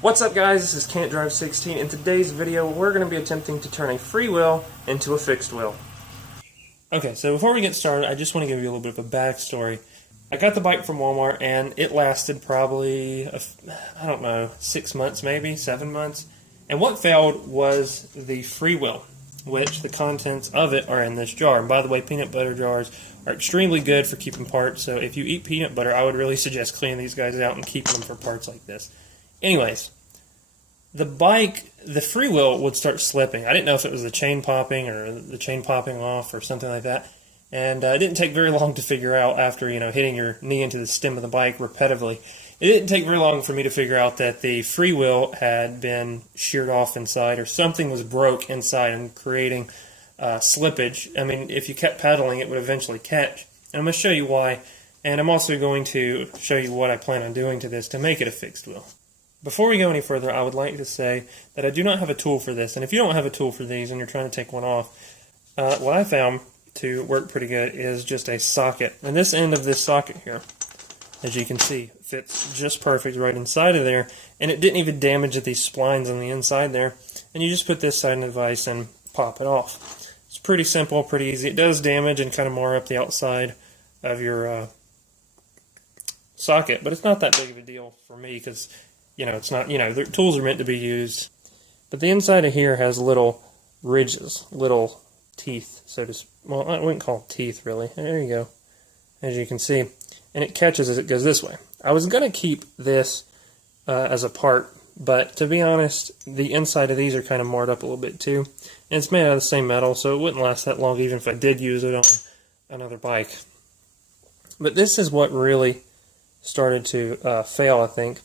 What's up guys, this is Can't Drive 16. In today's video we're going to be attempting to turn a freewheel into a fixed wheel. Okay, so before we get started I just want to give you a little bit of a backstory. I got the bike from Walmart and it lasted probably, I don't know, 6 months maybe, 7 months. And what failed was the freewheel, which the contents of it are in this jar. And by the way, peanut butter jars are extremely good for keeping parts, so if you eat peanut butter I would really suggest cleaning these guys out and keeping them for parts like this. Anyways, the bike, the freewheel would start slipping. I didn't know if it was the chain popping or the chain popping off or something like that. And it didn't take very long to figure out after, hitting your knee into the stem of the bike repetitively. It didn't take very long for me to figure out that the freewheel had been sheared off inside or something was broke inside and creating slippage. I mean, if you kept pedaling, it would eventually catch. And I'm going to show you why. And I'm also going to show you what I plan on doing to this to make it a fixed wheel. Before we go any further, I would like to say that I do not have a tool for this, and if you don't have a tool for these and you're trying to take one off, what I found to work pretty good is just a socket. And this end of this socket here, as you can see, fits just perfect right inside of there, and it didn't even damage these splines on the inside there. And you just put this side in the vise and pop it off. It's pretty simple, pretty easy. It does damage and kind of mar up the outside of your socket, but it's not that big of a deal for me because it's not, the tools are meant to be used. But the inside of here has little ridges, little teeth, so to speak. Well, I wouldn't call them teeth, really. There you go, as you can see. And it catches as it goes this way. I was going to keep this as a part, but to be honest, the inside of these are kind of marred up a little bit too. And it's made out of the same metal, so it wouldn't last that long even if I did use it on another bike. But this is what really started to fail, I think.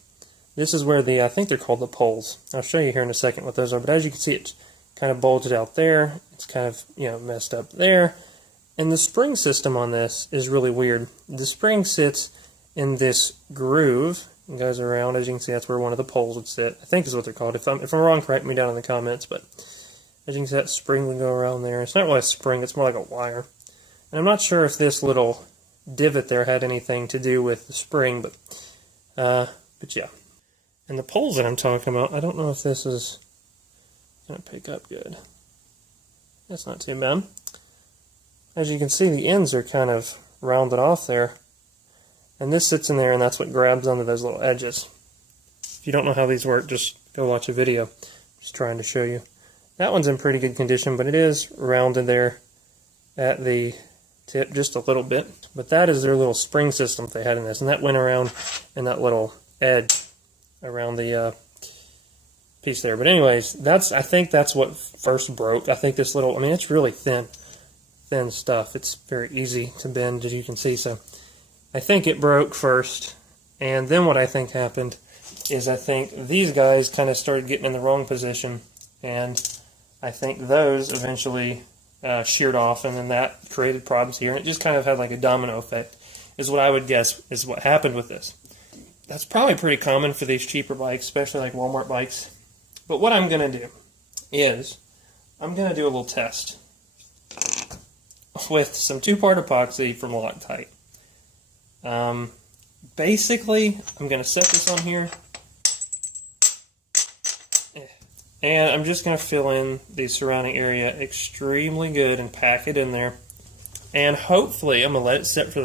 This is where I think they're called the poles. I'll show you here in a second what those are, but as you can see, it's kind of bulged out there. It's kind of, messed up there. And the spring system on this is really weird. The spring sits in this groove and goes around. As you can see, that's where one of the poles would sit. I think is what they're called. If I'm wrong, correct me down in the comments, but as you can see, that spring would go around there. It's not really a spring, it's more like a wire. And I'm not sure if this little divot there had anything to do with the spring, but yeah. And the poles that I'm talking about, I don't know if this is going to pick up good. That's not too bad. As you can see, the ends are kind of rounded off there. And this sits in there, and that's what grabs onto those little edges. If you don't know how these work, just go watch a video. I'm just trying to show you. That one's in pretty good condition, but it is rounded there at the tip just a little bit. But that is their little spring system they had in this, and that went around in that little edge around the piece there. But anyways, I think that's what first broke. I think this little, it's really thin stuff. It's very easy to bend, as you can see. So I think it broke first, and then what I think happened is I think these guys kind of started getting in the wrong position, and I think those eventually sheared off, and then that created problems here, and it just kind of had like a domino effect, is what I would guess is what happened with this. That's probably pretty common for these cheaper bikes, especially like Walmart bikes. But what I'm going to do is I'm going to do a little test with some 2-part epoxy from Loctite. Basically, I'm going to set this on here, and I'm just going to fill in the surrounding area extremely good and pack it in there. And hopefully, I'm going to let it sit for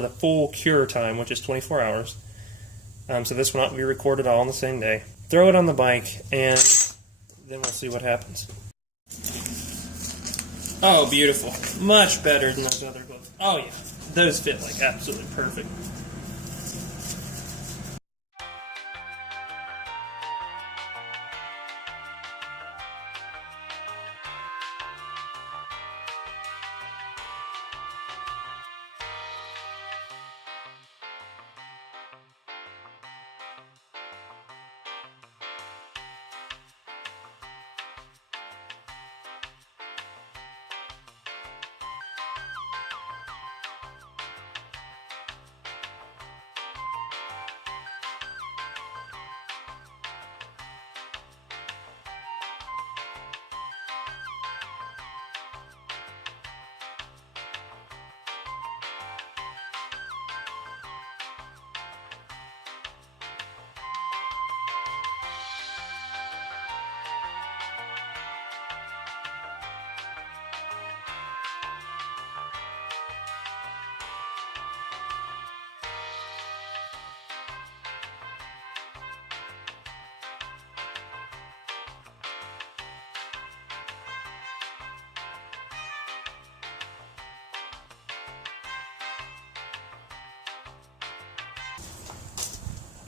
the full cure time, which is 24 hours. So this will not be recorded all on the same day. Throw it on the bike, and then we'll see what happens. Oh, beautiful. Much better than those other gloves. Oh, yeah. Those fit like absolutely perfect.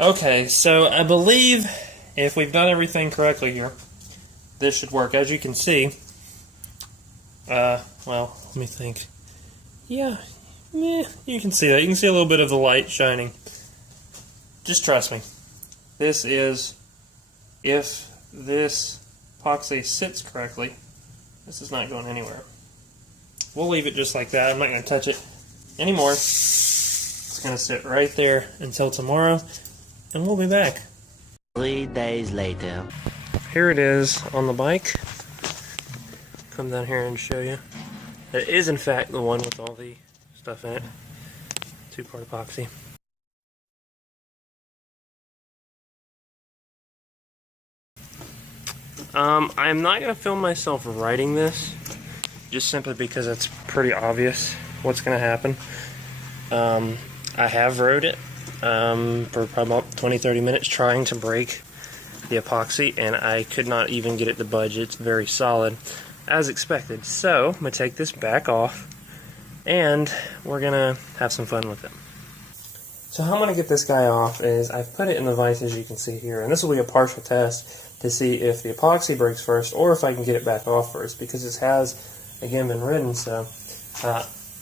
Okay, so I believe if we've done everything correctly here, this should work. As you can see, well, let me think. Yeah, you can see that. You can see a little bit of the light shining. Just trust me. This is, if this epoxy sits correctly, this is not going anywhere. We'll leave it just like that. I'm not going to touch it anymore. It's going to sit right there until tomorrow, and we'll be back. 3 days later. Here it is on the bike. Come down here and show you. It is in fact the one with all the stuff in it. 2-part epoxy. I'm not going to film myself writing this, just simply because it's pretty obvious what's going to happen. I have wrote it for probably about 20-30 minutes trying to break the epoxy, and I could not even get it to budge. It's very solid, as expected. So, I'm going to take this back off, and we're going to have some fun with it. So how I'm going to get this guy off is I've put it in the vise, as you can see here, and this will be a partial test to see if the epoxy breaks first or if I can get it back off first, because this has, again, been ridden. So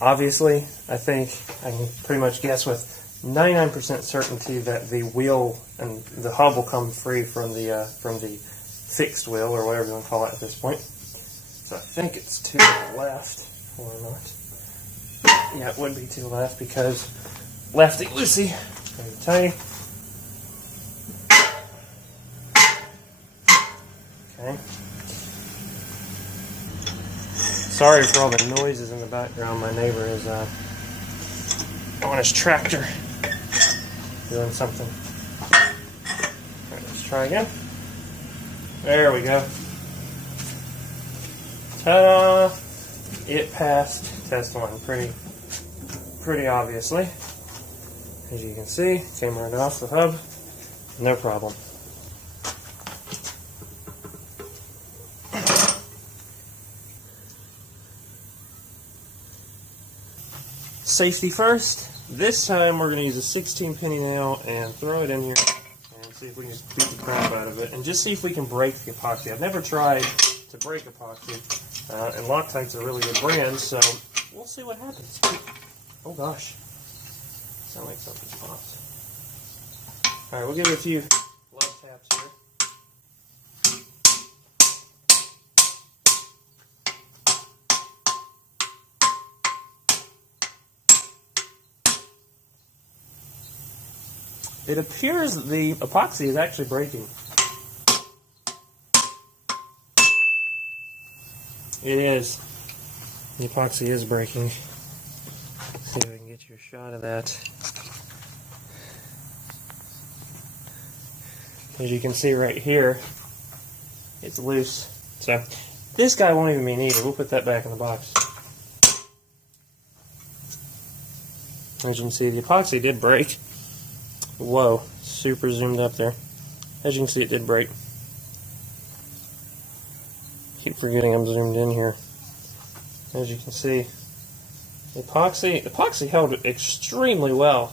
obviously, I think I can pretty much guess with 99% certainty that the wheel and the hub will come free from the fixed wheel, or whatever you want to call it at this point. So I think it's to the left, or not. Yeah, it would be to the left because lefty loosey, very tight. Okay. Sorry for all the noises in the background. My neighbor is on his tractor doing something. Alright, let's try again. There we go. Ta-da! It passed test 1 pretty obviously. As you can see, came right off the hub. No problem. Safety first. This time we're going to use a 16 penny nail and throw it in here and see if we can just beat the crap out of it and just see if we can break the epoxy. I've never tried to break epoxy, and Loctite's a really good brand, so we'll see what happens. Oh gosh, sound like something's popped. All right, we'll give it a few light taps here. It appears the epoxy is actually breaking. It is. The epoxy is breaking. Let's see if we can get you a shot of that. As you can see right here, it's loose. So this guy won't even be needed. We'll put that back in the box. As you can see, the epoxy did break. Whoa, super zoomed up there. As you can see, it did break. Keep forgetting I'm zoomed in here. As you can see, the epoxy held it extremely well.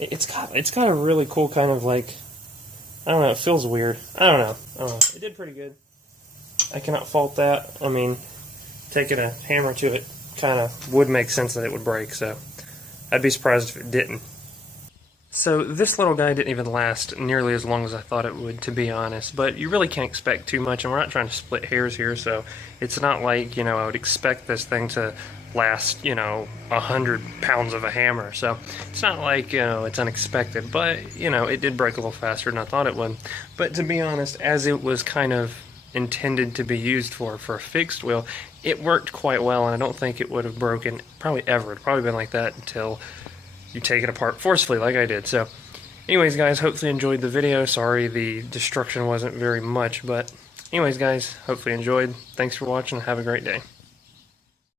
It's got a really cool kind of, like, I don't know, it feels weird. I don't know. It did pretty good. I cannot fault that. I mean, taking a hammer to it kind of would make sense that it would break, so I'd be surprised if it didn't. So this little guy didn't even last nearly as long as I thought it would, to be honest, but you really can't expect too much, and we're not trying to split hairs here, so it's not like, you know, I would expect this thing to last, you know, 100 pounds of a hammer, so it's not like, you know, it's unexpected, but, you know, it did break a little faster than I thought it would. But to be honest, as it was kind of intended to be used for a fixed wheel, it worked quite well, and I don't think it would have broken probably ever. It'd probably been like that until you take it apart forcefully like I did. So anyways, guys, hopefully you enjoyed the video. Sorry the destruction wasn't very much, but anyways, guys, hopefully you enjoyed. Thanks for watching. Have a great day.